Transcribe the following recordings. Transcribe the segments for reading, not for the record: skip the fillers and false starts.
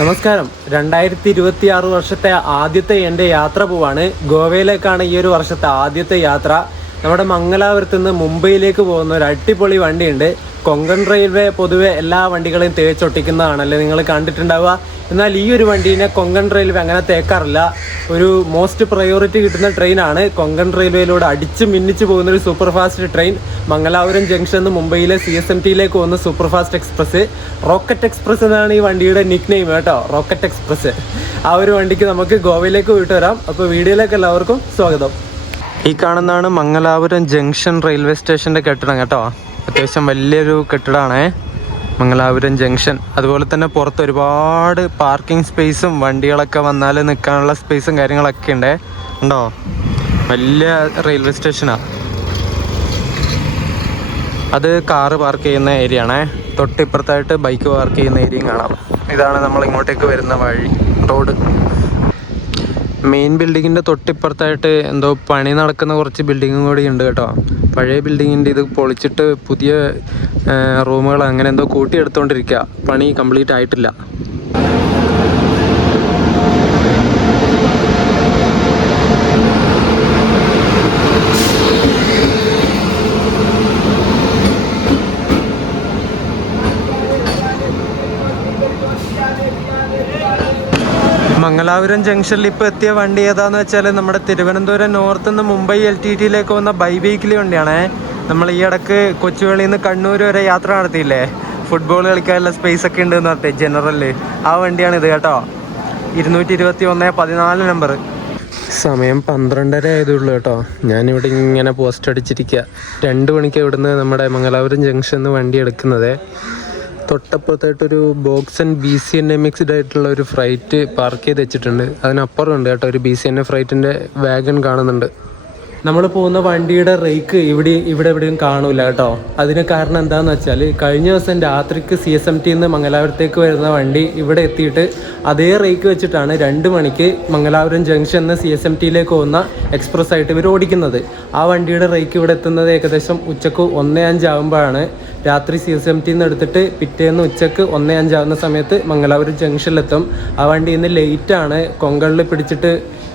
നമസ്കാരം. 2026 വർഷത്തെ ആദ്യത്തെ എൻ്റെ യാത്ര പോവാണ്. ഗോവയിലേക്കാണ് ഈ ഒരു വർഷത്തെ ആദ്യത്തെ യാത്ര. നമ്മുടെ മംഗലാപുരത്ത് നിന്ന് മുംബൈയിലേക്ക് പോകുന്ന ഒരു അടിപൊളി വണ്ടിയുണ്ട്. കൊങ്കൺ റെയിൽവേ പൊതുവെ എല്ലാ വണ്ടികളെയും തേച്ചൊട്ടിക്കുന്നതാണല്ലേ നിങ്ങൾ കണ്ടിട്ടുണ്ടാവുക. എന്നാൽ ഈ ഒരു വണ്ടീനെ കൊങ്കൺ റെയിൽവേ അങ്ങനെ തേക്കാറില്ല. ഒരു മോസ്റ്റ് പ്രയോറിറ്റി കിട്ടുന്ന ട്രെയിനാണ്. കൊങ്കൺ റെയിൽവേയിലൂടെ അടിച്ച് മിന്നിച്ച് പോകുന്ന ഒരു super fast train. Mangalapuram junction നിന്ന് മുംബൈയിലെ CSMTയിലേക്ക് പോകുന്ന super fast express. Rocket express എന്നാണ് ഈ വണ്ടിയുടെ നിക്ക് നെയിം കേട്ടോ, റോക്കറ്റ് എക്സ്പ്രസ്. ആ ഒരു വണ്ടിക്ക് നമുക്ക് ഗോവയിലേക്ക് പോയിട്ട് വരാം. അപ്പോൾ വീഡിയോയിലേക്ക് എല്ലാവർക്കും സ്വാഗതം. ഈ കാണുന്നതാണ് മംഗലാപുരം ജംഗ്ഷൻ റെയിൽവേ സ്റ്റേഷൻ്റെ കെട്ടിടം കേട്ടോ. അത്യാവശ്യം വലിയൊരു കെട്ടിടമാണ് മംഗലാപുരം ജംഗ്ഷൻ. അതുപോലെ തന്നെ പുറത്ത് ഒരുപാട് പാർക്കിംഗ് സ്പേസും വണ്ടികളൊക്കെ വന്നാൽ നിൽക്കാനുള്ള സ്പേസും കാര്യങ്ങളൊക്കെ ഉണ്ട്. ഉണ്ടോ, വലിയ റെയിൽവേ സ്റ്റേഷനാണ്. അത് കാറ് പാർക്ക് ചെയ്യുന്ന ഏരിയ ആണേ. തൊട്ടിപ്പുറത്തായിട്ട് ബൈക്ക് പാർക്ക് ചെയ്യുന്ന ഏരിയയും കാണാം. ഇതാണ് നമ്മൾ ഇങ്ങോട്ടേക്ക് വരുന്ന വഴി, റോഡ്. മെയിൻ ബിൽഡിങ്ങിൻ്റെ തൊട്ടിപ്പുറത്തായിട്ട് എന്തോ പണി നടക്കുന്ന കുറച്ച് ബിൽഡിങ്ങും കൂടി ഉണ്ട് കേട്ടോ. പഴയ ബിൽഡിങ്ങിൻ്റെ ഇത് പൊളിച്ചിട്ട് പുതിയ റൂമുകൾ അങ്ങനെ എന്തോ കൂട്ടിയെടുത്തുകൊണ്ടിരിക്കുക. പണി കംപ്ലീറ്റ് ആയിട്ടില്ല. മംഗലാപുരം ജംഗ്ഷനിൽ ഇപ്പോൾ എത്തിയ വണ്ടി ഏതാന്ന് വെച്ചാൽ നമ്മുടെ തിരുവനന്തപുരം നോർത്ത് നിന്ന് മുംബൈ LTTയിലേക്ക് പോകുന്ന ബൈ വീക്കിലി വണ്ടിയാണേ. നമ്മൾ ഈ ഇടക്ക് കൊച്ചുവേളിയിൽ നിന്ന് കണ്ണൂർ വരെ യാത്ര നടത്തിയില്ലേ, ഫുട്ബോൾ കളിക്കാനുള്ള സ്പേസ് ഒക്കെ ഉണ്ടെന്ന് പറഞ്ഞേ ജനറല്. ആ വണ്ടിയാണ് ഇത് കേട്ടോ. 221-14 നമ്പർ. സമയം 12:30 ആയതുള്ളൂ കേട്ടോ. ഞാനിവിടെ ഇങ്ങനെ പോസ്റ്റ് അടിച്ചിരിക്കുക. 2 മണിക്ക് ഇവിടുന്ന് നമ്മുടെ മംഗലാപുരം ജംഗ്ഷനിൽ നിന്ന് വണ്ടി എടുക്കുന്നത്. തൊട്ടപ്പുറത്തായിട്ടൊരു ബോക്സ് ആൻഡ് BCNA മിക്സ്ഡ് ആയിട്ടുള്ള ഒരു ഫ്രൈറ്റ് പാർക്ക് ചെയ്ത് വെച്ചിട്ടുണ്ട്. അതിനപ്പുറം ഉണ്ട് കേട്ടോ ഒരു BCNA ഫ്രൈറ്റിൻ്റെ വാഗൺ കാണുന്നുണ്ട്. നമ്മൾ പോകുന്ന വണ്ടിയുടെ റേക്ക് ഇവിടെ എവിടെയും കാണൂല കേട്ടോ. അതിന് കാരണം എന്താണെന്ന് വെച്ചാൽ കഴിഞ്ഞ ദിവസം രാത്രിക്ക് CSMTയിൽ നിന്ന് മംഗലാപുരത്തേക്ക് വരുന്ന വണ്ടി ഇവിടെ എത്തിയിട്ട് അതേ റേക്ക് വെച്ചിട്ടാണ് 2 മണിക്ക് മംഗലാപുരം ജംഗ്ഷനിൽ നിന്ന് CSMTയിലേക്ക് പോകുന്ന എക്സ്പ്രസ് ആയിട്ട് ഇവർ ഓടിക്കുന്നത്. ആ വണ്ടിയുടെ റേക്ക് ഇവിടെ എത്തുന്നത് ഏകദേശം ഉച്ചക്ക് 1:05 ആകുമ്പോഴാണ്. രാത്രി CSMTയിൽ നിന്ന് എടുത്തിട്ട് പിറ്റേന്ന് ഉച്ചക്ക് 1:05 ആകുന്ന സമയത്ത് മംഗലാപുരം ജംഗ്ഷനിലെത്തും. ആ വണ്ടി ഇന്ന് ലേറ്റാണ്. കൊങ്കണിൽ പിടിച്ചിട്ട്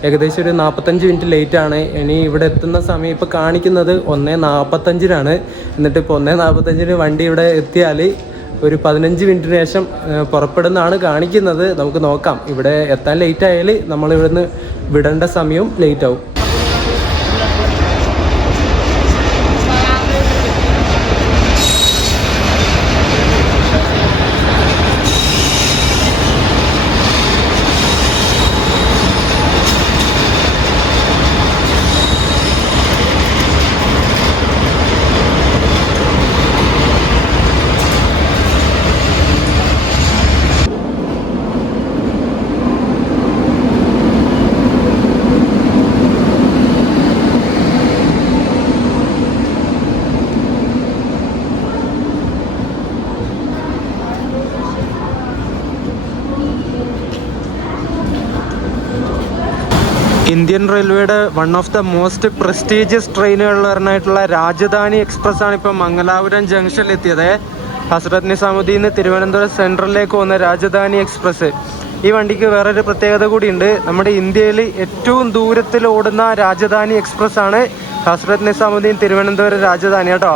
ഏകദേശം ഒരു 45 മിനിറ്റ് ലേറ്റാണ്. ഇനി ഇവിടെ എത്തുന്ന സമയം ഇപ്പോൾ കാണിക്കുന്നത് 1:45 എന്നിട്ട് ഇപ്പോൾ 1:45 വണ്ടി ഇവിടെ എത്തിയാൽ ഒരു 15 മിനിറ്റിന് ശേഷം പുറപ്പെടുന്നതാണ് കാണിക്കുന്നത്. നമുക്ക് നോക്കാം. ഇവിടെ എത്താൻ ലേറ്റ് ആയാൽ നമ്മളിവിടുന്ന് വിടേണ്ട സമയവും ലേറ്റ് ആവും. ഇന്ത്യൻ റെയിൽവേയുടെ one of the most prestigious ട്രെയിനുകളിലൊരെണ്ണമായിട്ടുള്ള രാജധാനി എക്സ്പ്രസ് ആണ് ഇപ്പോൾ മംഗലാപുരം ജംഗ്ഷനിൽ എത്തിയത്. ഹസ്രത്ത് നിസാമുദ്ദീൻ നിന്ന് തിരുവനന്തപുരം സെൻട്രലിലേക്ക് പോകുന്ന രാജധാനി എക്സ്പ്രസ്. ഈ വണ്ടിക്ക് വേറൊരു പ്രത്യേകത കൂടിയുണ്ട്. നമ്മുടെ ഇന്ത്യയിൽ ഏറ്റവും ദൂരത്തിൽ ഓടുന്ന രാജധാനി എക്സ്പ്രസ് ആണ് ഹസ്രത്ത് നിസാമുദ്ദീൻ തിരുവനന്തപുരം രാജധാനി കേട്ടോ.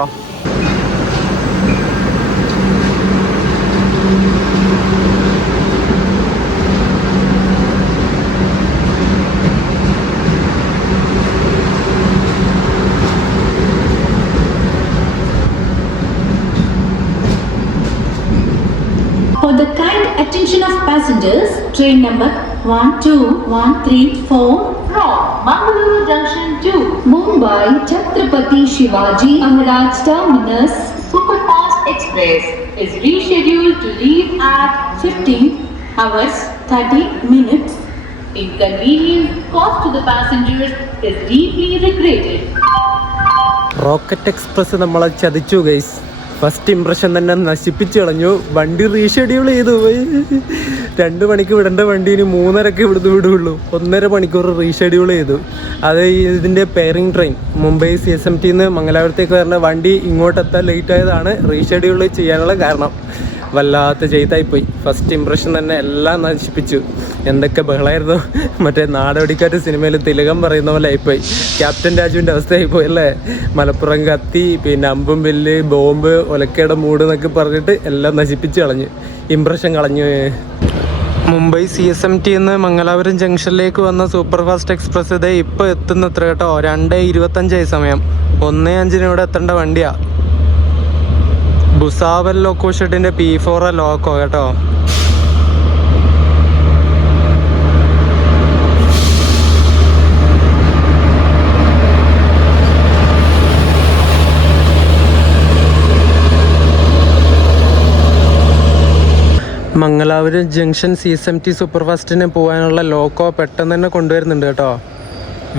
For the kind attention of passengers, train number 12134 from Mangaluru Junction to Mumbai Chhatrapati Shivaji Maharaj Terminus Superfast Express is rescheduled to leave at 15 hours 30 minutes. Inconvenience caused to the passengers is deeply regretted. Rocket express നമ്മളെ ചതിച്ചു guys. First impression തന്നെ നശിപ്പിച്ചു കളഞ്ഞു. വണ്ടി reschedule ചെയ്തു. 2 മണിക്ക് വിടേണ്ട വണ്ടി ഇനി 3:30 ഇവിടുന്ന് വിടുള്ളൂ. 1.5 മണിക്കൂർ റീഷെഡ്യൂൾ ചെയ്തു. അത് ഇതിൻ്റെ പെയറിംഗ് ട്രെയിൻ മുംബൈ CSMTയിൽ നിന്ന് മംഗലാപുരത്തേക്ക് വരുന്ന വണ്ടി ഇങ്ങോട്ടെത്താൻ ലേറ്റ് ആയതാണ് റീഷെഡ്യൂൾ ചെയ്യാനുള്ള കാരണം. വല്ലാത്ത ചെയ്തായിപ്പോയി. ഫസ്റ്റ് ഇംപ്രഷൻ തന്നെ എല്ലാം നശിപ്പിച്ചു. എന്തൊക്കെ ബഹളമായിരുന്നു. മറ്റേ നാടോടിക്കാറ്റ് സിനിമയിൽ തിലകം പറയുന്ന പോലെ ആയിപ്പോയി. ക്യാപ്റ്റൻ രാജുവിൻ്റെ അവസ്ഥയായിപ്പോയി അല്ലേ. മലപ്പുറം കത്തി, പിന്നെ അമ്പും വില്ല്, ബോംബ്, ഒലക്കയുടെ മൂട് എന്നൊക്കെ പറഞ്ഞിട്ട് എല്ലാം നശിപ്പിച്ച് കളഞ്ഞു. ഇംപ്രഷൻ കളഞ്ഞു. മുംബൈ CSMT നിന്ന് മംഗലാപുരം ജംഗ്ഷനിലേക്ക് വന്ന സൂപ്പർ ഫാസ്റ്റ് എക്സ്പ്രസ് ഇതേ ഇപ്പോൾ എത്തുന്നത്ര കേട്ടോ. 2:25 സമയം. 1:05 ഇവിടെ എത്തേണ്ട വണ്ടിയാ. ഭുസാവൽ ലോക്കോ ഷെഡിൻ്റെ P4 ലോക്കോ കേട്ടോ. മംഗലാപുരം ജംഗ്ഷൻ CSMT സൂപ്പർ ഫാസ്റ്റിന് പോകാനുള്ള ലോക്കോ പെട്ടെന്ന് തന്നെ കൊണ്ടുവരുന്നുണ്ട് കേട്ടോ.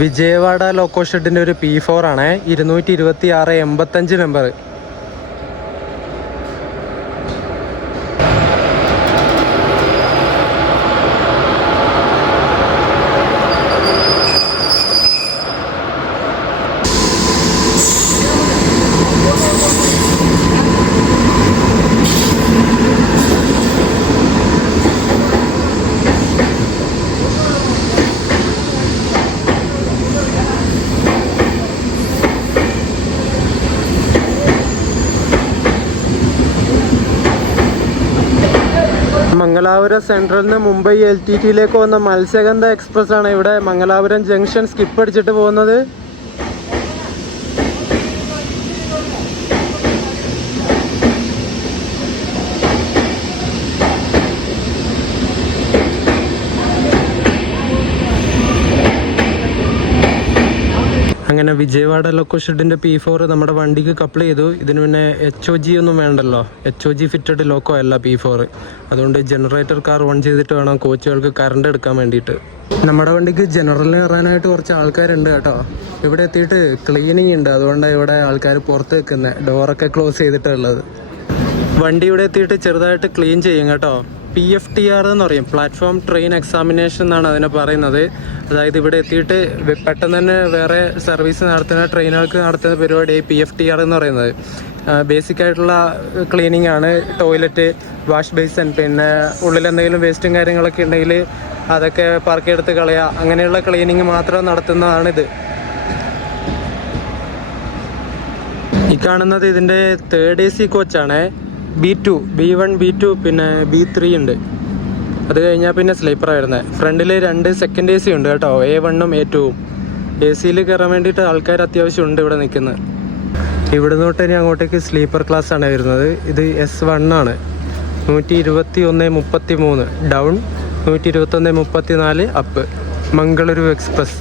വിജയവാഡ ലോക്കോ ഷെഡിൻ്റെ ഒരു P4 ആണേ. 226-85 നമ്പർ. മംഗലാപുരം സെൻട്രലിൽ നിന്ന് മുംബൈ LTTയിലേക്ക് വന്ന മത്സ്യഗന്ധ എക്സ്പ്രസ് ആണ് ഇവിടെ മംഗലാപുരം ജംഗ്ഷൻ സ്കിപ്പ് അടിച്ചിട്ട് പോകുന്നത്. അങ്ങനെ വിജയവാഡ ലോക്കോ ഷെഡിൻ്റെ P4 നമ്മുടെ വണ്ടിക്ക് കപ്പിൾ ചെയ്തു. ഇതിന് പിന്നെ HOG ഒന്നും വേണ്ടല്ലോ. HOG ഫിറ്റഡ് ലോക്കോ അല്ല P4. അതുകൊണ്ട് ജനറേറ്റർ കാർ ഓൺ ചെയ്തിട്ട് വേണം കോച്ചുകൾക്ക് കറണ്ട് എടുക്കാൻ വേണ്ടിയിട്ട്. നമ്മുടെ വണ്ടിക്ക് ജനറലിന് കയറാനായിട്ട് കുറച്ച് ആൾക്കാരുണ്ട് കേട്ടോ. ഇവിടെ എത്തിയിട്ട് ക്ലീനിങ് ഉണ്ട്. അതുകൊണ്ടാണ് ഇവിടെ ആൾക്കാർ പുറത്ത് നിൽക്കുന്നത്. ഡോറൊക്കെ ക്ലോസ് ചെയ്തിട്ടുള്ളത്. വണ്ടി ഇവിടെ എത്തിയിട്ട് ചെറുതായിട്ട് ക്ലീൻ ചെയ്യും കേട്ടോ. PFTR എന്ന് പറയും, പ്ലാറ്റ്ഫോം ട്രെയിൻ എക്സാമിനേഷൻ എന്നാണ് അതിനെ പറയുന്നത്. അതായത് ഇവിടെ എത്തിയിട്ട് പെട്ടെന്ന് തന്നെ വേറെ സർവീസ് നടത്തുന്ന ട്രെയിനുകൾക്ക് നടത്തുന്ന പരിപാടി PFTR എന്ന് പറയുന്നത്. ബേസിക് ആയിട്ടുള്ള ക്ലീനിങ് ആണ്. ടോയ്ലറ്റ്, വാഷ് ബേസൻ, പിന്നെ ഉള്ളിൽ എന്തെങ്കിലും വേസ്റ്റും കാര്യങ്ങളൊക്കെ ഉണ്ടെങ്കിൽ അതൊക്കെ പറക്കിയെടുത്ത് കളയുക, അങ്ങനെയുള്ള ക്ലീനിങ് മാത്രം നടത്തുന്നതാണിത്. ഈ കാണുന്നത് ഇതിൻ്റെ 3rd AC കോച്ചാണ്. B2, B1, B2 പിന്നെ B3 ഉണ്ട്. അത് കഴിഞ്ഞാൽ പിന്നെ സ്ലീപ്പറാണ് വരുന്നത്. ഫ്രണ്ടിൽ 2 സെക്കൻഡ് AC ഉണ്ട് കേട്ടോ, A1ഉം A2ഉം. AC കയറാൻ വേണ്ടിയിട്ട് ആൾക്കാർ അത്യാവശ്യം ഉണ്ട് ഇവിടെ നിൽക്കുന്നത്. ഇവിടെ തൊട്ട് ഇനി അങ്ങോട്ടേക്ക് സ്ലീപ്പർ ക്ലാസ് ആണ് വരുന്നത്. ഇത് S1 ആണ്. 121:33 down, 121:34 up. Mangaluru express,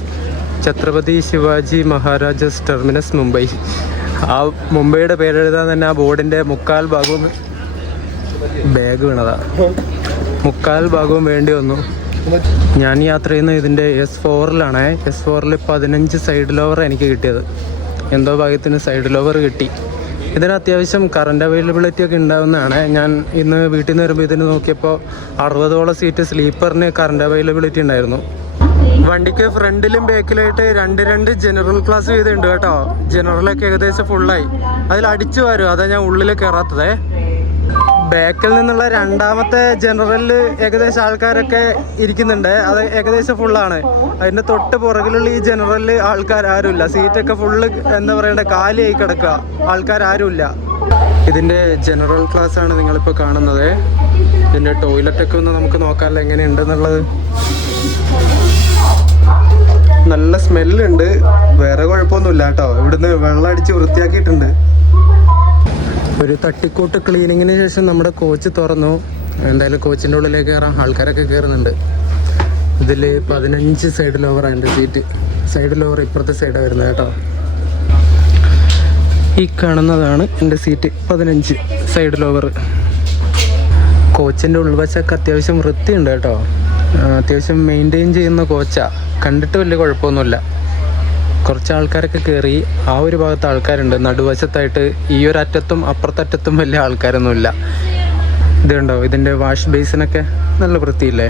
Chhatrapati Shivaji Maharaj's terminus, Mumbai. ആ മുംബൈയുടെ പേരെഴുതാൻ തന്നെ ആ ബോർഡിൻ്റെ മുക്കാൽ ഭാഗവും ബാഗ് വീണതാ. മുക്കാൽ ഭാഗവും വേണ്ടി വന്നു. ഞാൻ യാത്ര ചെയ്യുന്ന ഇതിൻ്റെ S4-ലാണ്. S4-ൽ 15 സൈഡ് ലോവർ എനിക്ക് കിട്ടിയത്. എന്തോ ഭാഗ്യത്തിന് സൈഡ് ലോവർ കിട്ടി. ഇതിന് അത്യാവശ്യം കറണ്ട് അവൈലബിലിറ്റി ഒക്കെ ഉണ്ടാവുന്നതാണ്. ഞാൻ ഇന്ന് വീട്ടിൽ നിന്ന് വരുമ്പോൾ ഇതിന് നോക്കിയപ്പോൾ 60ഓളം സീറ്റ് സ്ലീപ്പറിന് കറണ്ട് അവൈലബിലിറ്റി ഉണ്ടായിരുന്നു. വണ്ടിക്ക് ഫ്രണ്ടിലും ബാക്കിലായിട്ട് 2 ജനറൽ ക്ലാസ് വീതമുണ്ട് കേട്ടോ. ജനറലൊക്കെ ഏകദേശം ഫുള്ളായി. അതിൽ അടിച്ചു വരും, അതാ ഞാൻ ഉള്ളിൽ കയറാത്തത്. ബാക്കിൽ നിന്നുള്ള 2ാമത്തെ ജനറലിൽ ഏകദേശം ആൾക്കാരൊക്കെ ഇരിക്കുന്നുണ്ട്. അത് ഏകദേശം ഫുള്ളാണ്. അതിൻ്റെ തൊട്ട് പുറകിലുള്ള ഈ ജനറലിൽ ആൾക്കാർ ആരുമില്ല. സീറ്റൊക്കെ ഫുള്ള് എന്താ പറയണ്ടേ, കാലിയായി കിടക്കുക, ആൾക്കാരുമില്ല. ഇതിൻ്റെ ജനറൽ ക്ലാസ് ആണ് നിങ്ങളിപ്പോൾ കാണുന്നത്. ഇതിൻ്റെ ടോയ്ലറ്റൊക്കെ ഒന്ന് നമുക്ക് നോക്കാമല്ലോ എങ്ങനെയുണ്ടെന്നുള്ളത്. നല്ല സ്മെല്ലുണ്ട്, വേറെ കുഴപ്പമൊന്നുമില്ല കേട്ടോ. ഇവിടുന്ന് വെള്ളം അടിച്ച് വൃത്തിയാക്കിയിട്ടുണ്ട്. ഒരു തട്ടിക്കൂട്ട് ക്ലീനിങ്ങിന് ശേഷം നമ്മുടെ കോച്ച് തുറന്നു. എന്തായാലും കോച്ചിൻ്റെ ഉള്ളിലേക്ക് കയറാം. ആൾക്കാരൊക്കെ കയറുന്നുണ്ട്. ഇതിൽ 15 സൈഡ് ലോവറാണ് എൻ്റെ സീറ്റ്. സൈഡ് ലോവർ ഇപ്പുറത്തെ സൈഡാണ് വരുന്നത് കേട്ടോ. ഈ കാണുന്നതാണ് എൻ്റെ സീറ്റ്, 15 സൈഡ് ലോവർ. കോച്ചിൻ്റെ ഉൾവശമൊക്കെ അത്യാവശ്യം വൃത്തിയുണ്ട് കേട്ടോ. അത്യാവശ്യം മെയിൻറ്റെയിൻ ചെയ്യുന്ന കോച്ചാണ്. കണ്ടിട്ട് വലിയ കുഴപ്പമൊന്നുമില്ല. കുറച്ച് ആൾക്കാരൊക്കെ കയറി. ആ ഒരു ഭാഗത്ത് ആൾക്കാരുണ്ട്. നടുവശത്തായിട്ട് ഈ ഒരു അറ്റത്തും അപ്പുറത്തറ്റത്തും വലിയ ആൾക്കാരൊന്നുമില്ല. ഇതുണ്ടോ, ഇതിൻ്റെ വാഷ് ബേസിനൊക്കെ നല്ല വൃത്തിയില്ലേ,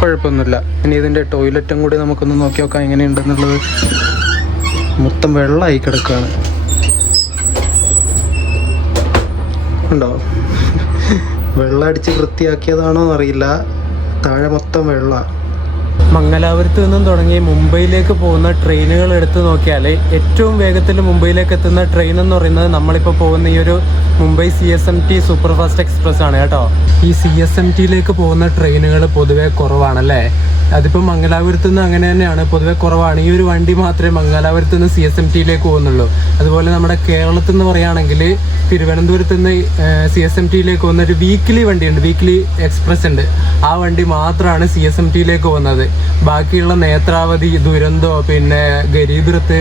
കുഴപ്പമൊന്നുമില്ല. ഇനി ഇതിൻ്റെ ടോയ്ലറ്റും കൂടി നമുക്കൊന്ന് നോക്കി നോക്കാം എങ്ങനെയുണ്ടെന്നുള്ളത്. മൊത്തം വെള്ളമായി കിടക്കുകയാണ്. ഉണ്ടോ, വെള്ളം അടിച്ച് വൃത്തിയാക്കിയതാണോ എന്നറിയില്ല, താഴെ മൊത്തം വെള്ളം. മംഗലാപുരത്ത് നിന്നും തുടങ്ങി മുംബൈയിലേക്ക് പോകുന്ന ട്രെയിനുകൾ എടുത്ത് നോക്കിയാൽ ഏറ്റവും വേഗത്തിൽ മുംബൈയിലേക്ക് എത്തുന്ന ട്രെയിൻ എന്ന് പറയുന്നത് നമ്മളിപ്പോൾ പോകുന്ന ഈ ഒരു Mumbai CSMT super fast express ആണ് കേട്ടോ. ഈ CSMTയിലേക്ക് പോകുന്ന ട്രെയിനുകൾ പൊതുവേ കുറവാണല്ലേ. അതിപ്പോൾ മംഗലാപുരത്ത് നിന്ന് അങ്ങനെ തന്നെയാണ്, പൊതുവെ കുറവാണ്. ഈ ഒരു വണ്ടി മാത്രമേ മംഗലാപുരത്ത് നിന്ന് CSMTയിലേക്ക് പോകുന്നുള്ളൂ. അതുപോലെ നമ്മുടെ കേരളത്തിൽ നിന്ന് പറയുകയാണെങ്കിൽ തിരുവനന്തപുരത്ത് നിന്ന് CSMTയിലേക്ക് പോകുന്ന ഒരു വീക്കിലി വണ്ടിയുണ്ട്, വീക്കിലി എക്സ്പ്രസ് ഉണ്ട്. ആ വണ്ടി മാത്രമാണ് CSMTയിലേക്ക് പോകുന്നത്. ബാക്കിയുള്ള നേത്രാവതി, ദുരന്തോ, പിന്നെ Garib Rath,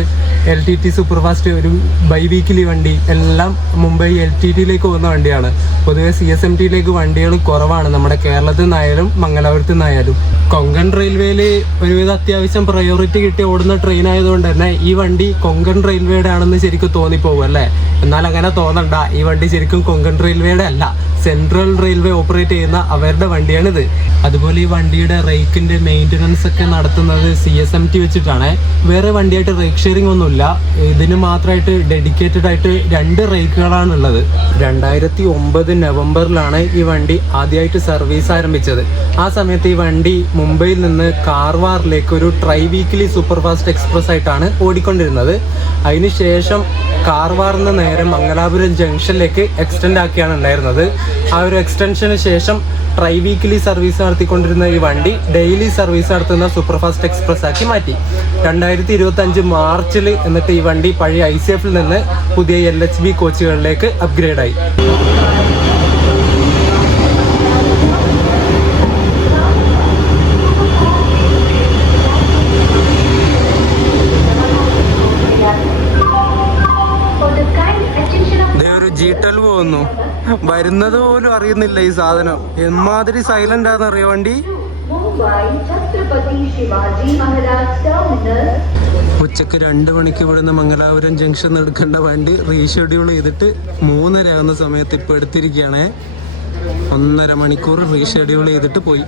LTT super fast, ഒരു ബൈ വീക്കിലി വണ്ടി എല്ലാം മുംബൈ LTTയിലേക്ക് പോകുന്ന വണ്ടിയാണ്. പൊതുവെ CSMTയിലേക്ക് വണ്ടികൾ കുറവാണ് നമ്മുടെ കേരളത്തിൽ നിന്നായാലും മംഗലാപുരത്ത് നിന്നായാലും. കൊങ്കൺ റെയിൽവേയിൽ ഒരുവിധം അത്യാവശ്യം പ്രയോറിറ്റി കിട്ടി ഓടുന്ന ട്രെയിൻ ആയതുകൊണ്ട് തന്നെ ഈ വണ്ടി കൊങ്കൺ റെയിൽവേയുടെ ആണെന്ന് ശരിക്കും തോന്നിപ്പോകും അല്ലേ. എന്നാൽ അങ്ങനെ തോന്നണ്ട, ഈ വണ്ടി ശരിക്കും കൊങ്കൺ റെയിൽവേയുടെ അല്ല, സെൻട്രൽ റെയിൽവേ ഓപ്പറേറ്റ് ചെയ്യുന്ന അവരുടെ വണ്ടിയാണിത്. അതുപോലെ ഈ വണ്ടിയുടെ റേക്കിൻ്റെ മെയിൻ്റനൻസ് ഒക്കെ നടത്തുന്നത് CSMT വെച്ചിട്ടാണ്. വേറെ വണ്ടിയായിട്ട് റേക്ക് ഷെയറിംഗ് ഒന്നുമില്ല. ഇതിന് മാത്രമായിട്ട് ഡെഡിക്കേറ്റഡ് ആയിട്ട് 2 റേക്കുകളാണുള്ളത്. 2009 നവംബറിലാണ് ഈ വണ്ടി ആദ്യമായിട്ട് സർവീസ് ആരംഭിച്ചത്. ആ സമയത്ത് ഈ വണ്ടി മുംബൈയിൽ നിന്ന് കാർവാറിലേക്ക് ഒരു try weekly super fast express ആയിട്ടാണ് ഓടിക്കൊണ്ടിരുന്നത്. അതിനുശേഷം കാർവാറിൽ നിന്ന് നേരെ മംഗലാപുരം ജംഗ്ഷനിലേക്ക് എക്സ്റ്റെൻഡ് ആക്കിയാണ് ഉണ്ടായിരുന്നത്. ആ ഒരു എക്സ്റ്റൻഷന് ശേഷം ട്രൈ വീക്കിലി സർവീസ് നടത്തിക്കൊണ്ടിരുന്ന ഈ വണ്ടി ഡെയിലി സർവീസ് നടത്തുന്ന സൂപ്പർ ഫാസ്റ്റ് എക്സ്പ്രസ് ആക്കി മാറ്റി. 2025 മാർച്ചിൽ എന്നിട്ട് ഈ വണ്ടി പഴയ ICFൽ നിന്ന് പുതിയ LHB കോച്ചുകളിലേക്ക് അപ്ഗ്രേഡായി. G12 പോകുന്നു, വരുന്നത് പോലും അറിയുന്നില്ല ഈ സാധനം. എമ്മാതിരി സൈലന്റ് ആണെന്നറിയോ വണ്ടി. ഉച്ചക്ക് 2 മണിക്ക് ഇവിടുന്ന് മംഗലാപുരം ജംഗ്ഷൻ എടുക്കേണ്ട വണ്ടി റീഷെഡ്യൂൾ ചെയ്തിട്ട് 3:30 ആകുന്ന സമയത്ത് ഇപ്പോൾ എടുത്തിരിക്കുകയാണേ. 1.5 മണിക്കൂർ റീഷെഡ്യൂൾ ചെയ്തിട്ട് പോയി.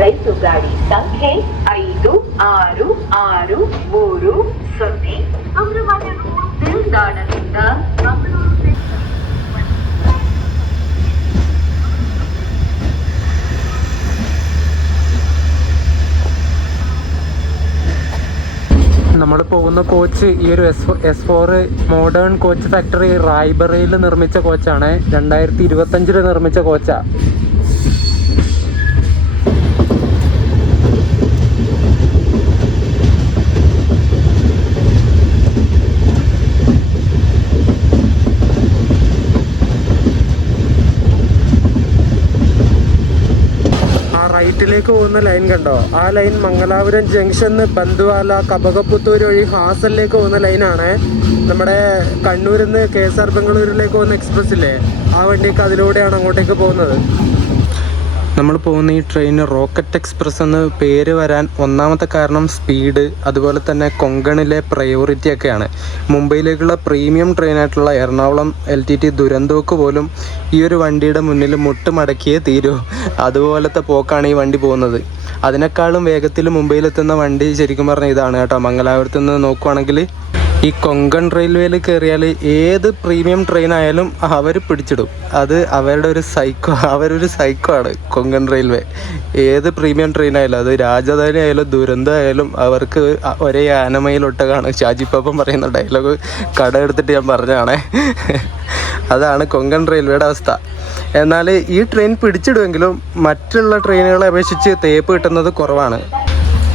ರೈಲು ಗಾಡಿ ಸಂಖ್ಯೆ 5663 ಸುಬ್ರಹ್ಮಣ್ಯ ರೋಡ್ ನಿಲ್ದಾಣದಿಂದ ಮಂಗಳೂರು. നമ്മൾ പോകുന്ന കോച്ച് ഈ ഒരു S4 മോഡേൺ കോച്ച് ഫാക്ടറി റായ്ബറയിൽ നിർമ്മിച്ച കോച്ചാണ്. 2025 നിർമ്മിച്ച കോച്ചാണ്. റൈറ്റിലേക്ക് പോകുന്ന ലൈൻ കണ്ടോ, ആ ലൈൻ മംഗലാപുരം ജംഗ്ഷന്ന് ബന്ദുവാല, കബകപ്പുത്തൂർ വഴി ഹാസനിലേക്ക് പോകുന്ന ലൈനാണ്. നമ്മുടെ കണ്ണൂരിൽ നിന്ന് KSR ബംഗളൂരിലേക്ക് പോകുന്ന എക്സ്പ്രസ് ഇല്ലേ, ആ വണ്ടിയൊക്കെ അതിലൂടെയാണ് അങ്ങോട്ടേക്ക് പോകുന്നത്. നമ്മൾ പോകുന്ന ഈ ട്രെയിൻ റോക്കറ്റ് എക്സ്പ്രസ് എന്ന് പേര് വരാൻ ഒന്നാമത്തെ കാരണം സ്പീഡ്, അതുപോലെ തന്നെ കൊങ്കണിലെ പ്രയോറിറ്റി ഒക്കെയാണ്. മുംബൈയിലേക്കുള്ള പ്രീമിയം ട്രെയിനായിട്ടുള്ള എറണാകുളം LTT ദുരന്തോക്ക് പോലും ഈ ഒരു വണ്ടിയുടെ മുന്നിൽ മുട്ടുമടക്കിയേ തീരൂ. അതുപോലത്തെ പോക്കാണ് ഈ വണ്ടി പോകുന്നത്. അതിനേക്കാളും വേഗത്തിൽ മുംബൈയിലെത്തുന്ന വണ്ടി ശരിക്കും പറഞ്ഞാൽ ഇതാണ് കേട്ടോ. മംഗലാപുരത്ത് നിന്ന് നോക്കുവാണെങ്കിൽ ഈ കൊങ്കൺ റെയിൽവേയിൽ കയറിയാൽ ഏത് പ്രീമിയം ട്രെയിൻ ആയാലും അവർ പിടിച്ചിടും. അത് അവരൊരു സൈക്കോ ആണ് കൊങ്കൺ റെയിൽവേ. ഏത് പ്രീമിയം ട്രെയിൻ ആയാലും, അത് രാജധാനി ആയാലും ദുരന്തം ആയാലും അവർക്ക് ഒരേ ആനമയിലൊട്ടകാണ്. ഷാജിപ്പാപ്പൻ പറയുന്ന ഡയലോഗ് കട എടുത്തിട്ട് ഞാൻ പറഞ്ഞതാണേ. അതാണ് കൊങ്കൺ റെയിൽവേയുടെ അവസ്ഥ. എന്നാൽ ഈ ട്രെയിൻ പിടിച്ചിടുമെങ്കിലും മറ്റുള്ള ട്രെയിനുകളെ അപേക്ഷിച്ച് തേപ്പ് കിട്ടുന്നത് കുറവാണ്.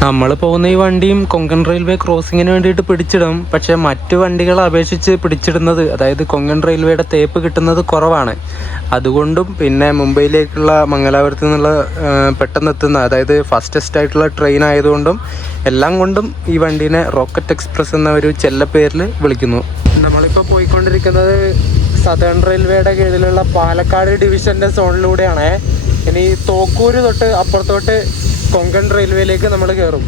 നമ്മൾ പോകുന്ന ഈ വണ്ടിയും കൊങ്കൺ റെയിൽവേ ക്രോസിങ്ങിന് വേണ്ടിയിട്ട് പിടിച്ചിടും. പക്ഷേ മറ്റു വണ്ടികളെ അപേക്ഷിച്ച് പിടിച്ചിടുന്നത്, അതായത് കൊങ്കൺ റെയിൽവേയുടെ തേപ്പ് കിട്ടുന്നത് കുറവാണ്. അതുകൊണ്ടും പിന്നെ മുംബൈയിലേക്കുള്ള മംഗലാപുരത്ത് നിന്നുള്ള പെട്ടെന്നെത്തുന്ന, അതായത് ഫാസ്റ്റസ്റ്റ് ആയിട്ടുള്ള ട്രെയിൻ ആയതുകൊണ്ടും എല്ലാം കൊണ്ടും ഈ വണ്ടീനെ റോക്കറ്റ് എക്സ്പ്രസ് എന്ന ഒരു ചെല്ലപ്പേരിൽ വിളിക്കുന്നു. നമ്മളിപ്പോൾ പോയിക്കൊണ്ടിരിക്കുന്നത് സദേൺ റെയിൽവേയുടെ കീഴിലുള്ള പാലക്കാട് ഡിവിഷൻ്റെ സോണിലൂടെയാണ്. ഇനി തോക്കൂര് തൊട്ട് അപ്പുറത്തോട്ട് കൊങ്കൺ റെയിൽവേയിലേക്ക് നമ്മൾ കയറും.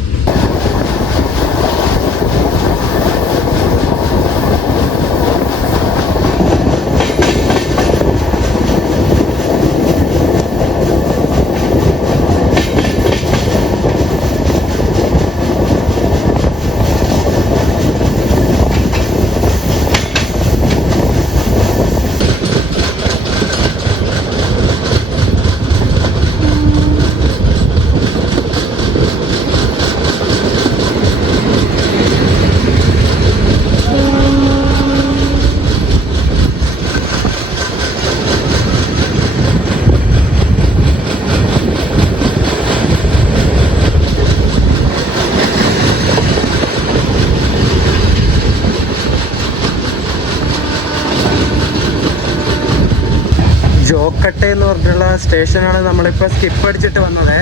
എന്ന് പറഞ്ഞിട്ടുള്ള സ്റ്റേഷനാണ് നമ്മളിപ്പോൾ സ്കിപ്പ് അടിച്ചിട്ട് വന്നത്.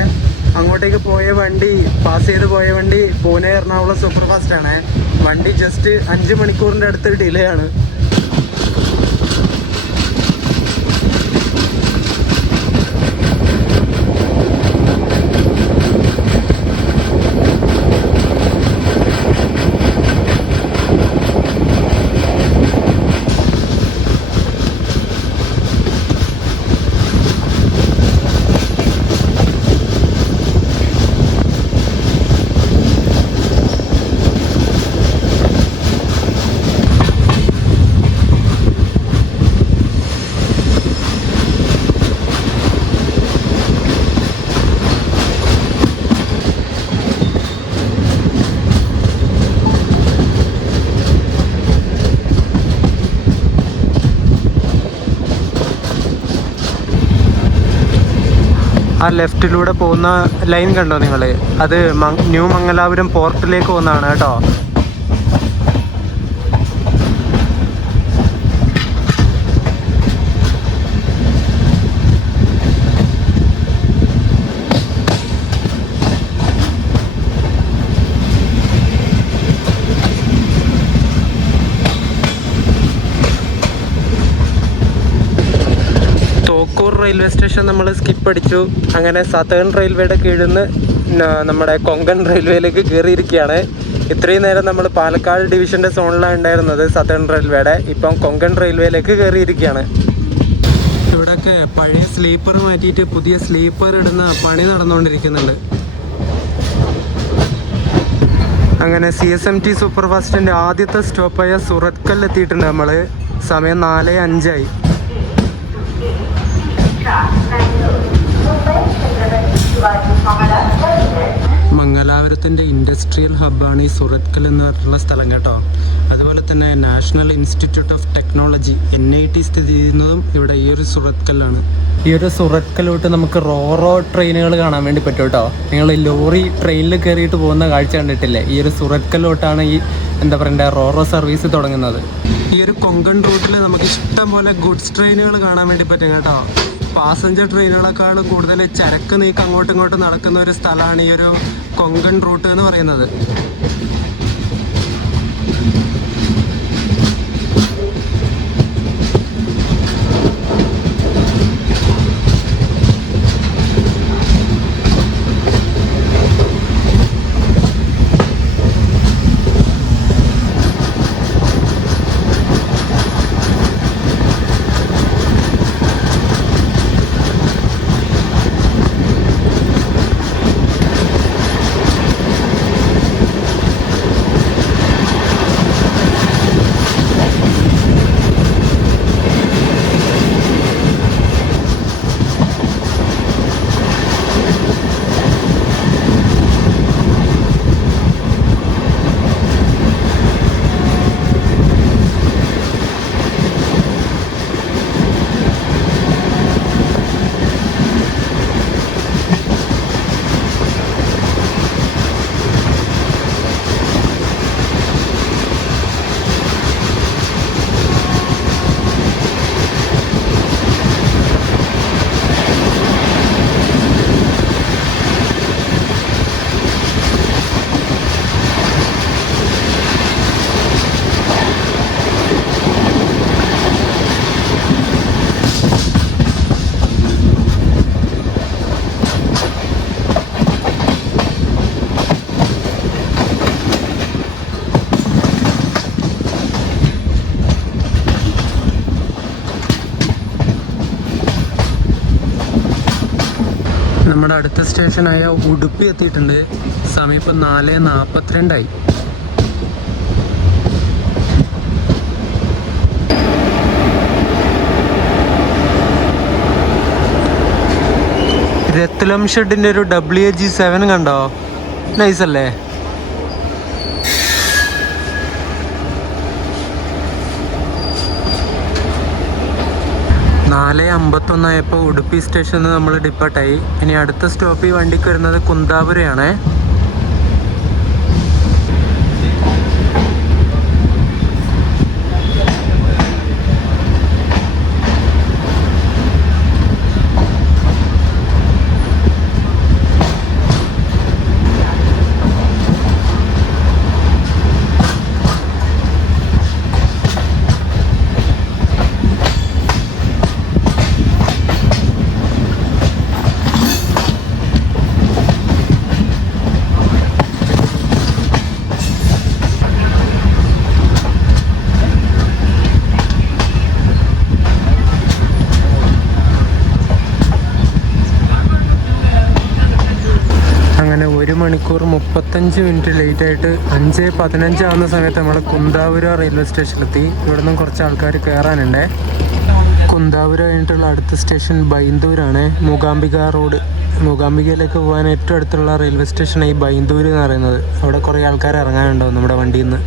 അങ്ങോട്ടേക്ക് പോയ വണ്ടി, പാസ് ചെയ്ത് പോയ വണ്ടി പൂനെ എറണാകുളം സൂപ്പർ ഫാസ്റ്റ് ആണ്. വണ്ടി ജസ്റ്റ് 5 മണിക്കൂറിൻ്റെ അടുത്ത് ഡിലേ ആണ്. ആ ലെഫ്റ്റിലൂടെ പോകുന്ന ലൈൻ കണ്ടോ നിങ്ങൾ? അത് ന്യൂ മംഗലാപുരം പോർട്ടിലേക്ക് പോകുന്നതാണ് കേട്ടോ. റെയിൽവേ സ്റ്റേഷൻ നമ്മൾ സ്കിപ്പ് അടിച്ചു. അങ്ങനെ സതേൺ റെയിൽവേയുടെ കീഴിൽ നിന്ന് നമ്മുടെ കൊങ്കൺ റെയിൽവേയിലേക്ക് കയറിയിരിക്കുകയാണ്. ഇത്രയും നേരം നമ്മൾ പാലക്കാട് ഡിവിഷൻ്റെ സോണിലാണ് ഉണ്ടായിരുന്നത് സതേൺ റെയിൽവേയുടെ. ഇപ്പം കൊങ്കൺ റെയിൽവേയിലേക്ക് കയറിയിരിക്കുകയാണ്. ഇവിടെയൊക്കെ പഴയ സ്ലീപ്പർ മാറ്റിയിട്ട് പുതിയ സ്ലീപ്പർ ഇടുന്ന പണി നടന്നുകൊണ്ടിരിക്കുന്നുണ്ട്. അങ്ങനെ CSMT സൂപ്പർ ഫാസ്റ്റിൻ്റെ ആദ്യത്തെ സ്റ്റോപ്പായ സുറത്കൽ എത്തിയിട്ടുണ്ട് നമ്മൾ. സമയം 4:05 മംഗലാപുരത്തിൻ്റെ ഇൻഡസ്ട്രിയൽ ഹബ്ബാണ് ഈ സുറത്കൽ എന്ന് പറഞ്ഞിട്ടുള്ള സ്ഥലം കേട്ടോ. അതുപോലെ തന്നെ national institute of technology NIT സ്ഥിതി ചെയ്യുന്നതും ഇവിടെ ഈ ഒരു സുറത്കല്ലാണ്. ഈ ഒരു സുറത്കലോട്ട് നമുക്ക് റോറോ ട്രെയിനുകൾ കാണാൻ വേണ്ടി പറ്റും കേട്ടോ. നിങ്ങൾ ലോറി ട്രെയിനിൽ കയറിയിട്ട് പോകുന്ന കാഴ്ച കണ്ടിട്ടില്ലേ? ഈ ഒരു സുറത്കലോട്ടാണ് ഈ എന്താ പറയണ്ടേ റോറോ സർവീസ് തുടങ്ങുന്നത്. ഈ ഒരു കൊങ്കൺ റൂട്ടിൽ നമുക്ക് ഇഷ്ടം പോലെ ഗുഡ്സ് ട്രെയിനുകൾ കാണാൻ വേണ്ടി പറ്റും കേട്ടോ. പാസഞ്ചർ ട്രെയിനുകളെക്കാളും കൂടുതൽ ചരക്ക് നീക്കം അങ്ങോട്ടും ഇങ്ങോട്ടും നടക്കുന്ന ഒരു സ്ഥലമാണ് ഈ ഒരു കൊങ്കൺ റൂട്ട് എന്ന് പറയുന്നത്. നമ്മുടെ അടുത്ത സ്റ്റേഷനായ ഉടുപ്പി എത്തിയിട്ടുണ്ട്. സമയം ഇപ്പം 4:42 രത്ലം ഷെഡിൻ്റെ ഒരു WAG7 കണ്ടോ? നൈസല്ലേ? നാല് 51 ഉടുപ്പി സ്റ്റേഷനിൽ നമ്മൾ ഡിപ്പാർട്ടായി. ഇനി അടുത്ത സ്റ്റോപ്പ് ഈ വണ്ടിക്ക് വരുന്നത് കുന്താപുരയാണ്. മണിക്കൂർ 35 മിനിറ്റ് ലേറ്റായിട്ട് 5:15 ആവുന്ന സമയത്ത് നമ്മൾ കുന്താപുര റെയിൽവേ സ്റ്റേഷനിലെത്തി. ഇവിടെ നിന്നും കുറച്ച് ആൾക്കാർ കയറാനുണ്ട്. കുന്താപുര കഴിഞ്ഞിട്ടുള്ള അടുത്ത സ്റ്റേഷൻ ബൈന്ദൂരാണ്. മൂകാംബിക റോഡ്. മൂകാംബികയിലേക്ക് പോകാൻ ഏറ്റവും അടുത്തുള്ള റെയിൽവേ സ്റ്റേഷനാണ് ഈ ബൈന്ദൂർ എന്ന് പറയുന്നത്. അവിടെ കുറേ ആൾക്കാർ ഇറങ്ങാനുണ്ടാവും നമ്മുടെ വണ്ടിയിൽ നിന്ന്.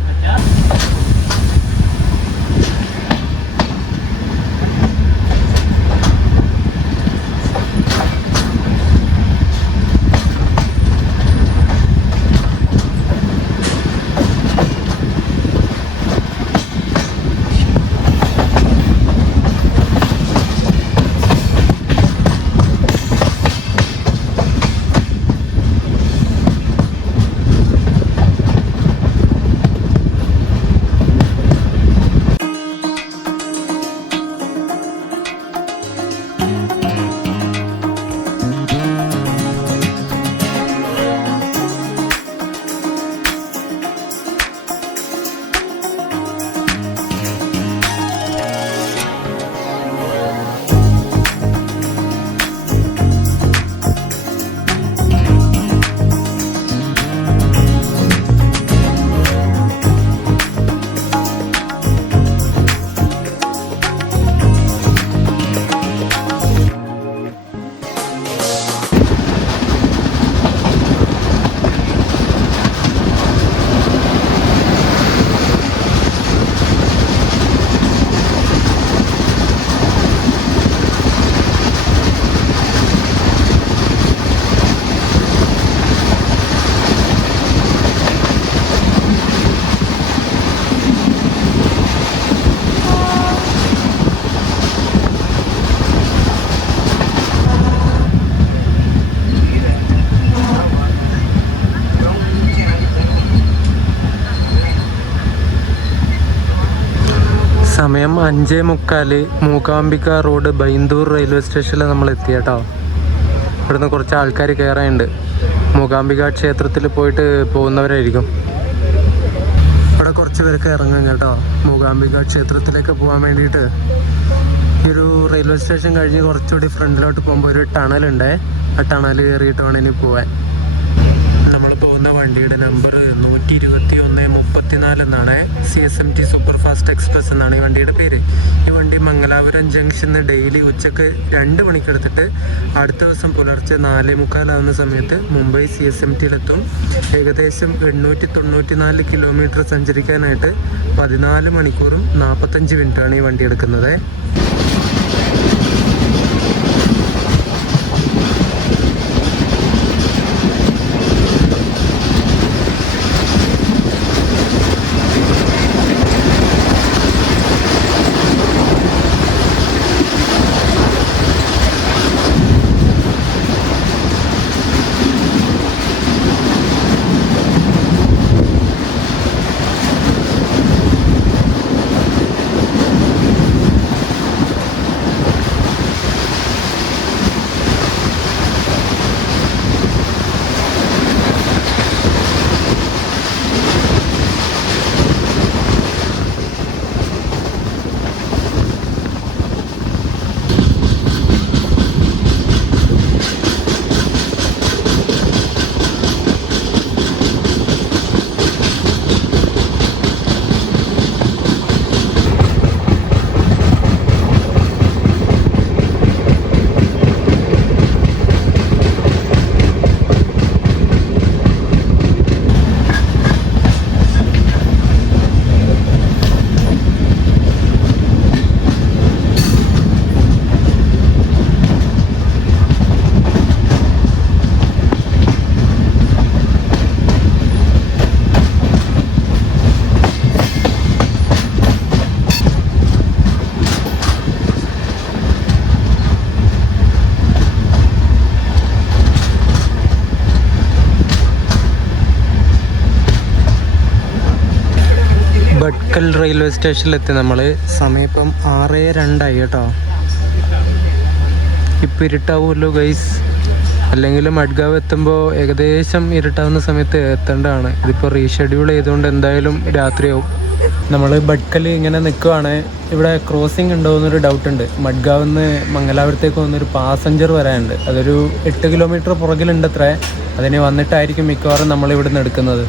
സമയം 5:45. മൂകാംബിക റോഡ് ബൈന്ദൂർ റെയിൽവേ സ്റ്റേഷനിൽ നമ്മൾ എത്തി കേട്ടോ. ഇവിടുന്ന് കുറച്ച് ആൾക്കാർ കയറാനുണ്ട്. മൂകാംബിക ക്ഷേത്രത്തിൽ പോയിട്ട് പോകുന്നവരായിരിക്കും. ഇവിടെ കുറച്ച് പേർക്ക് ഇറങ്ങാം കേട്ടോ. മൂകാംബിക ക്ഷേത്രത്തിലേക്ക് പോകാൻ വേണ്ടിയിട്ട് ഈ ഒരു റെയിൽവേ സ്റ്റേഷൻ കഴിഞ്ഞ് കുറച്ചുകൂടി ഫ്രണ്ടിലോട്ട് പോകുമ്പോൾ ഒരു ടണലുണ്ട്. ആ ടണൽ കയറിയിട്ട് വേണം ഇനി പോകാൻ. നമ്മൾ പോകുന്ന വണ്ടിയുടെ നമ്പർ 121-34 എന്നാണ്. CSMT സൂപ്പർ ഫാസ്റ്റ് എക്സ്പ്രസ് എന്നാണ് ഈ വണ്ടിയുടെ പേര്. ഈ വണ്ടി മംഗലാപുരം ജംഗ്ഷനിൽ ഡെയിലി ഉച്ചക്ക് 2 മണിക്ക് എടുത്തിട്ട് അടുത്ത ദിവസം പുലർച്ചെ 4:45 ആവുന്ന സമയത്ത് മുംബൈ CSMTയിലെത്തും. ഏകദേശം 894 കിലോമീറ്റർ സഞ്ചരിക്കാനായിട്ട് 14 മണിക്കൂറും 45 മിനിറ്റാണ് ഈ വണ്ടി എടുക്കുന്നത്. ഭട്കൽ റെയിൽവേ സ്റ്റേഷനിലെത്തി നമ്മൾ. സമയം ഇപ്പം 6:02 കേട്ടോ. ഇപ്പം ഇരുട്ടാവുമല്ലോ ഗൈസ്. അല്ലെങ്കിൽ മഡ്ഗാവ് എത്തുമ്പോൾ ഏകദേശം ഇരുട്ടാവുന്ന സമയത്ത് എത്തേണ്ടതാണ്. ഇതിപ്പോൾ റീഷെഡ്യൂൾ ചെയ്തുകൊണ്ട് എന്തായാലും രാത്രിയാവും. നമ്മൾ ഭട്കൽ ഇങ്ങനെ നിൽക്കുവാണ്. ഇവിടെ ക്രോസിംഗ് ഉണ്ടോ എന്നൊരു ഡൗട്ടുണ്ട്. മഡ്ഗാവിൽ നിന്ന് മംഗലാപുരത്തേക്ക് പോകുന്നൊരു പാസഞ്ചർ വരാനുണ്ട്. അതൊരു 8 കിലോമീറ്റർ പുറകിലുണ്ട് അത്രേ. അതിന് വന്നിട്ടായിരിക്കും മിക്കവാറും നമ്മളിവിടുന്ന് എടുക്കുന്നത്.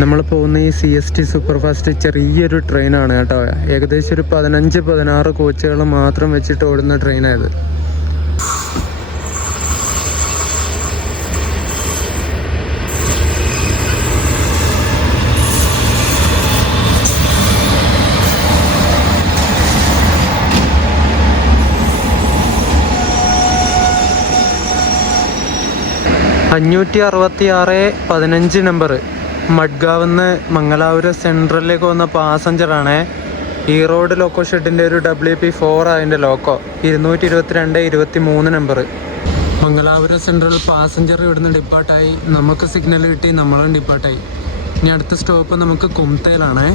നമ്മൾ പോകുന്ന ഈ CST സൂപ്പർ ഫാസ്റ്റ് ചെറിയൊരു ട്രെയിനാണ് കേട്ടോ. ഏകദേശം ഒരു 15-16 കോച്ചുകൾ മാത്രം വെച്ചിട്ട് ഓടുന്ന ട്രെയിനായത്. (566-15) നമ്പർ മഡ്ഗാവിന്ന് മംഗലാപുരം സെൻട്രലിലേക്ക് വന്ന പാസഞ്ചറാണ്. ഈ റോഡ് ലോക്കോ ഷെഡിൻ്റെ ഒരു WP4 അതിൻ്റെ loco. 222-23 number. Mangalapuram central passenger ഇവിടുന്ന് ഡിപ്പാർട്ടായി. നമുക്ക് സിഗ്നൽ കിട്ടി, നമ്മളും ഡിപ്പാർട്ടായി. ഇനി അടുത്ത സ്റ്റോപ്പ് നമുക്ക് കുംതയിലാണ്.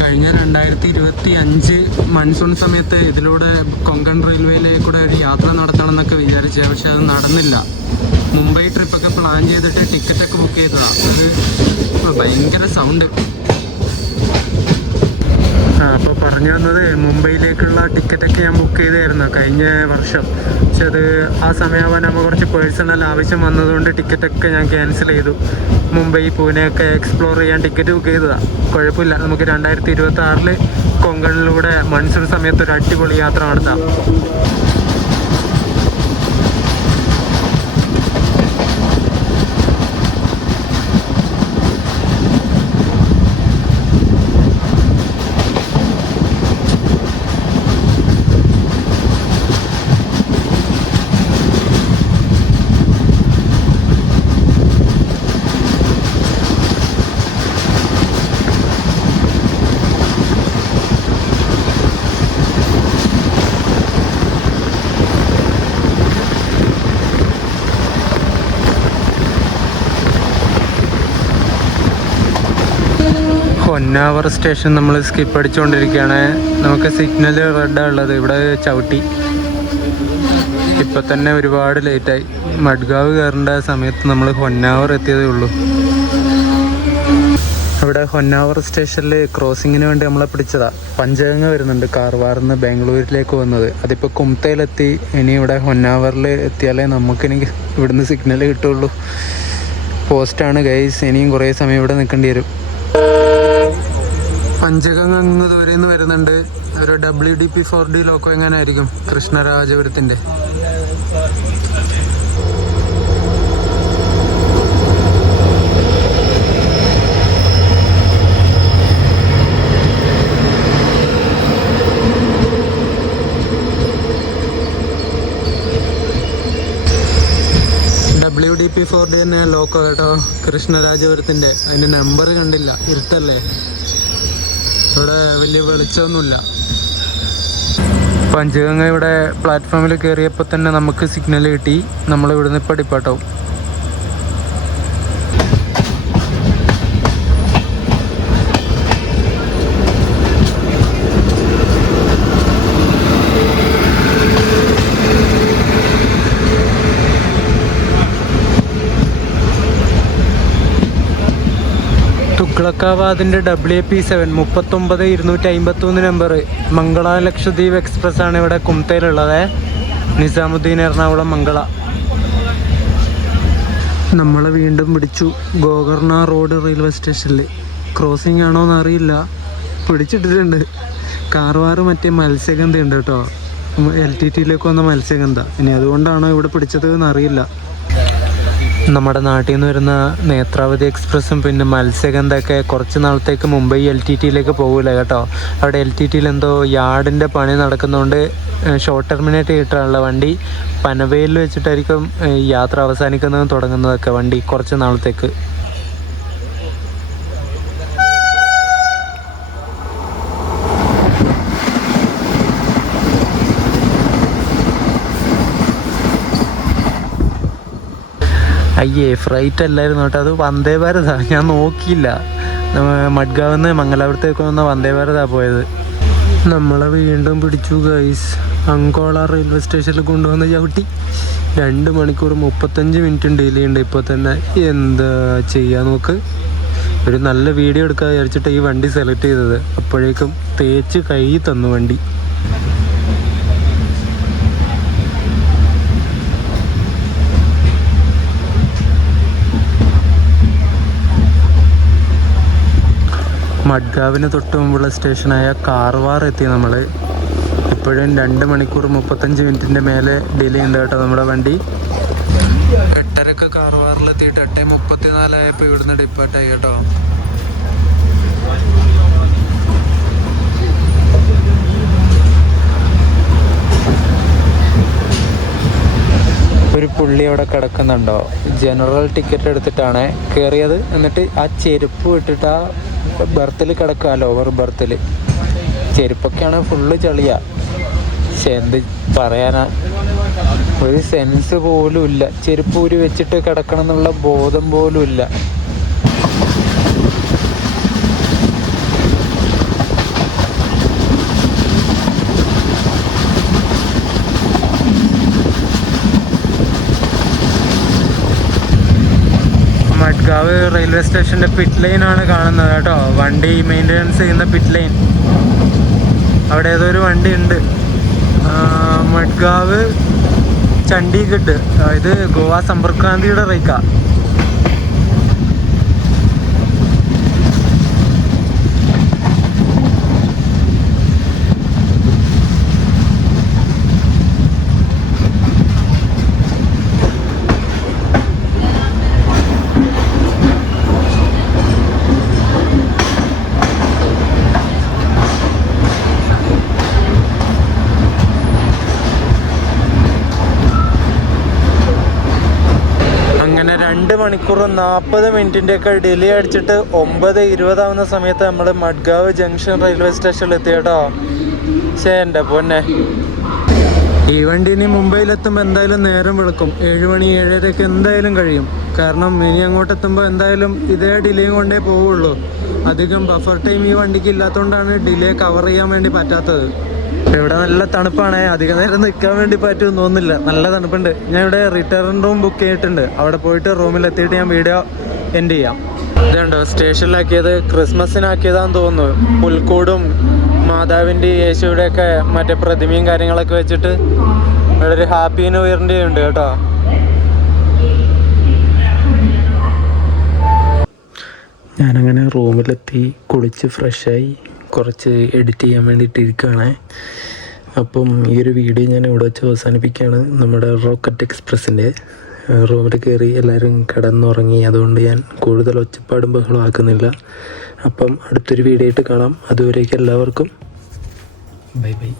കഴിഞ്ഞ 2025 മൺസൂൺ സമയത്ത് ഇതിലൂടെ കൊങ്കൺ റെയിൽവേയിലേക്കൂടെ ഒരു യാത്ര നടത്തണം എന്നൊക്കെ വിചാരിച്ചത്. പക്ഷെ അത് നടന്നില്ല. മുംബൈ ട്രിപ്പൊക്കെ പ്ലാൻ ചെയ്തിട്ട് ടിക്കറ്റൊക്കെ ബുക്ക് ചെയ്തതാണ്. അത് ഭയങ്കര സൗണ്ട്. അപ്പോൾ പറഞ്ഞു വന്നത്, മുംബൈയിലേക്കുള്ള ടിക്കറ്റൊക്കെ ഞാൻ ബുക്ക് ചെയ്തായിരുന്നു കഴിഞ്ഞ വർഷം. പക്ഷെ അത് ആ സമയമാകുമ്പോൾ കുറച്ച് പേഴ്സണൽ ആവശ്യം വന്നതുകൊണ്ട് ടിക്കറ്റൊക്കെ ഞാൻ ക്യാൻസൽ ചെയ്തു. മുംബൈ പൂനെയൊക്കെ എക്സ്പ്ലോർ ചെയ്യാൻ ടിക്കറ്റ് ബുക്ക് ചെയ്തതാണ്. കുഴപ്പമില്ല, നമുക്ക് 2026 കൊങ്കണിലൂടെ മൺസൂൺ സമയത്ത് ഒരു അടിപൊളി യാത്ര നടത്താം. ഹൊന്നാവർ സ്റ്റേഷൻ നമ്മൾ സ്കിപ്പ് അടിച്ചുകൊണ്ടിരിക്കുകയാണ്. നമുക്ക് സിഗ്നൽ റെഡാണ് ഉള്ളത്. ഇവിടെ ചവിട്ടി. ഇപ്പം തന്നെ ഒരുപാട് ലേറ്റായി. മഡ്ഗാവ് കയറേണ്ട സമയത്ത് നമ്മൾ ഹൊന്നാവർ എത്തിയതേ ഉള്ളൂ. ഇവിടെ ഹൊന്നാവർ സ്റ്റേഷനിൽ ക്രോസിങ്ങിന് വേണ്ടി നമ്മളെ പിടിച്ചതാണ്. പഞ്ചഗംഗ വരുന്നുണ്ട് കാർവാറിന്ന് ബാംഗ്ലൂരിലേക്ക് വന്നത്. അതിപ്പോൾ കുംതയിലെത്തി. ഇനി ഇവിടെ ഹൊന്നാവറിൽ എത്തിയാലേ നമുക്കിനി ഇവിടുന്ന് സിഗ്നൽ കിട്ടുള്ളൂ. പോസ്റ്റാണ് ഗൈസ്. ഇനിയും കുറേ സമയം ഇവിടെ നിൽക്കേണ്ടി വരും. പഞ്ചഗംഗ അങ്ങ് ദൂരെന്ന് വരുന്നുണ്ട്. ഒരു WDP4D ലോക്കോ എങ്ങനെയായിരിക്കും കൃഷ്ണരാജപുരത്തിൻ്റെ. WDP4D തന്നെ ലോക്കോ കേട്ടോ, കൃഷ്ണരാജപുരത്തിൻ്റെ. അതിൻ്റെ നമ്പർ കണ്ടില്ല, ഇരുട്ടല്ലേ, ഇവിടെ വലിയ വെളിച്ചമൊന്നുമില്ല. പഞ്ചഗംഗ ഇവിടെ പ്ലാറ്റ്ഫോമിൽ കയറിയപ്പോൾ തന്നെ നമുക്ക് സിഗ്നൽ കിട്ടി. നമ്മൾ ഇവിടുന്ന് ഇപ്പോൾ ഡിപ്പാർട്ടാവും. തുഗ്ലക്കാബാദിൻ്റെ WP7 39-253 number Mangala Lakshadweep express ആണ് ഇവിടെ കുംതയിലുള്ളത്. നിസാമുദ്ദീൻ എറണാകുളം മംഗള. നമ്മളെ വീണ്ടും പിടിച്ചു ഗോകർണ റോഡ് റെയിൽവേ സ്റ്റേഷനിൽ. ക്രോസിംഗ് ആണോ എന്നറിയില്ല, പിടിച്ചിട്ടിട്ടുണ്ട്. കാർവാർ മറ്റേ മത്സ്യഗന്ധ ഉണ്ട് കേട്ടോ, LTTയിലേക്ക് വന്ന മത്സ്യഗന്ധ. ഇനി അതുകൊണ്ടാണോ ഇവിടെ പിടിച്ചത് എന്നറിയില്ല. നമ്മുടെ നാട്ടിൽ നിന്ന് വരുന്ന നേത്രാവതി എക്സ്പ്രസ്സും പിന്നെ മത്സ്യഗന്ധയൊക്കെ കുറച്ച് നാളത്തേക്ക് മുംബൈ LTTയിലേക്ക് പോകില്ല കേട്ടോ. അവിടെ LTTയിൽ എന്തോ യാർഡിൻ്റെ പണി നടക്കുന്നതുകൊണ്ട് ഷോർട്ട് ടെർമിനേറ്റ് ചെയ്തിട്ടുള്ള വണ്ടി പനവേലിൽ വെച്ചിട്ടായിരിക്കും യാത്ര അവസാനിക്കുന്നതും തുടങ്ങുന്നതൊക്കെ വണ്ടി കുറച്ച് നാളത്തേക്ക്. അയ്യേ, ഫ്ലൈറ്റ് അല്ലായിരുന്നു കേട്ടോ, അത് വന്ദേ ഭാരതാണ്. ഞാൻ നോക്കിയില്ല. മഡ്ഗാവിൽ നിന്ന് മംഗലാപുരത്തേക്ക് വന്ന വന്ദേ ഭാരതാണ് പോയത്. നമ്മളെ വീണ്ടും പിടിച്ചു ഗൈസ്. അങ്കോള റെയിൽവേ സ്റ്റേഷനിൽ കൊണ്ടുവന്ന് ചവിട്ടി. 2 മണിക്കൂർ 35 മിനിറ്റ് ഡിലേ ഉണ്ട് ഇപ്പോൾ തന്നെ. എന്താ ചെയ്യാൻ നോക്ക്. ഒരു നല്ല വീഡിയോ എടുക്കാൻ വിചാരിച്ചിട്ട് ഈ വണ്ടി സെലക്ട് ചെയ്തത്. അപ്പോഴേക്കും തേച്ച് കൈ തന്നു വണ്ടി. മഡ്ഗാവിന് തൊട്ട് മുമ്പുള്ള സ്റ്റേഷനായ കാർവാർ എത്തി നമ്മൾ. ഇപ്പോഴും 2 മണിക്കൂർ 35 മിനിറ്റിൻ്റെ മേലെ ഡിലേ ഉണ്ട് കേട്ടോ നമ്മുടെ വണ്ടി. 8:30 കാർവാറിലെത്തിയിട്ട് 8:34 ആയപ്പോൾ ഇവിടുന്ന് ഡിപ്പാർട്ടായി കേട്ടോ. ഒരു പുള്ളി അവിടെ കിടക്കുന്നുണ്ടോ, ജനറൽ ടിക്കറ്റ് എടുത്തിട്ടാണ് കയറിയത്. എന്നിട്ട് ആ ചെരുപ്പ് ഇട്ടിട്ട് ആ ബർത്തിൽ കിടക്കുക, ലോവർ ബർത്തിൽ. ചെരുപ്പൊക്കെയാണ് ഫുള്ള് ചളിയാ. പക്ഷെ എന്ത് പറയാനാ, ഒരു സെൻസ് പോലും ഇല്ല. ചെരുപ്പ് ഊരി വെച്ചിട്ട് കിടക്കണം എന്നുള്ള ബോധം പോലും ഇല്ല. മഡ്ഗാവ് റെയിൽവേ സ്റ്റേഷൻ്റെ പിറ്റ് ലൈനാണ് കാണുന്നത് കേട്ടോ. വണ്ടി മെയിൻ്റെനൻസ് ചെയ്യുന്ന പിറ്റ് ലൈൻ. അവിടെ ഏതോ ഒരു വണ്ടി ഉണ്ട്. മഡ്ഗാവ് ചണ്ഡീഗഡ്, ഇത് ഗോവ സമ്പർക്ക് ക്രാന്തിയുടെ റേക്കാ. അങ്ങനെ 2 മണിക്കൂർ 40 മിനിറ്റിൻ്റെയൊക്കെ ഡിലേ അടിച്ചിട്ട് 9:20 ആവുന്ന സമയത്ത് നമ്മൾ മഡ്ഗാവ് ജംഗ്ഷൻ റെയിൽവേ സ്റ്റേഷനിൽ എത്തി കേട്ടോ. ശരി എൻ്റെ പൊന്നെ, ഈ വണ്ടി ഇനി മുംബൈയിലെത്തുമ്പോൾ എന്തായാലും നേരം വെളുക്കും. 7 മണി 7:30 എന്തായാലും കഴിയും. കാരണം ഇനി അങ്ങോട്ട് എത്തുമ്പോൾ എന്തായാലും ഇതേ ഡിലേ കൊണ്ടേ പോവുള്ളൂ. അധികം ബഫർ ടൈം ഈ വണ്ടിക്ക് ഇല്ലാത്തതുകൊണ്ടാണ് ഡിലേ കവർ ചെയ്യാൻ വേണ്ടി പറ്റാത്തത്. ഇവിടെ നല്ല തണുപ്പാണ്, അധികം നേരം നിൽക്കാൻ വേണ്ടി പറ്റുമെന്ന് തോന്നുന്നില്ല. നല്ല തണുപ്പുണ്ട്. ഞാൻ ഇവിടെ റിട്ടേൺ റൂം ബുക്ക് ചെയ്തിട്ടുണ്ട്. അവിടെ പോയിട്ട് റൂമിലെത്തിയിട്ട് ഞാൻ വീഡിയോ എൻഡ് ചെയ്യാം. ഇതുണ്ട് സ്റ്റേഷനിലാക്കിയത്, ക്രിസ്മസിനാക്കിയതാന്ന് തോന്നുന്നു. പുൽക്കൂടും മാതാവിൻ്റെ യേശുവിൻ്റെയൊക്കെ മറ്റേ പ്രതിമയും കാര്യങ്ങളൊക്കെ വെച്ചിട്ട് ഇവിടെ ഒരു ഹാപ്പി ന്യൂ ഇയറിൻ്റെ ഉണ്ട് കേട്ടോ. ഞാനങ്ങനെ റൂമിലെത്തി, കുളിച്ച് ഫ്രഷായി, കുറച്ച് എഡിറ്റ് ചെയ്യാൻ വേണ്ടിയിട്ട് ഇരിക്കുകയാണ്. അപ്പം ഈ ഒരു വീഡിയോ ഞാൻ ഇവിടെ വെച്ച് അവസാനിപ്പിക്കുകയാണ്. നമ്മുടെ റോക്കറ്റ് എക്സ്പ്രസിൻ്റെ റൂമിൽ കയറി എല്ലാവരും കിടന്നുറങ്ങി. അതുകൊണ്ട് ഞാൻ കൂടുതൽ ഒച്ചപ്പാടും ബഹളം ആക്കുന്നില്ല. അപ്പം അടുത്തൊരു വീഡിയോ ആയിട്ട് കാണാം. അതുവരേക്കും എല്ലാവർക്കും ബൈ ബൈ.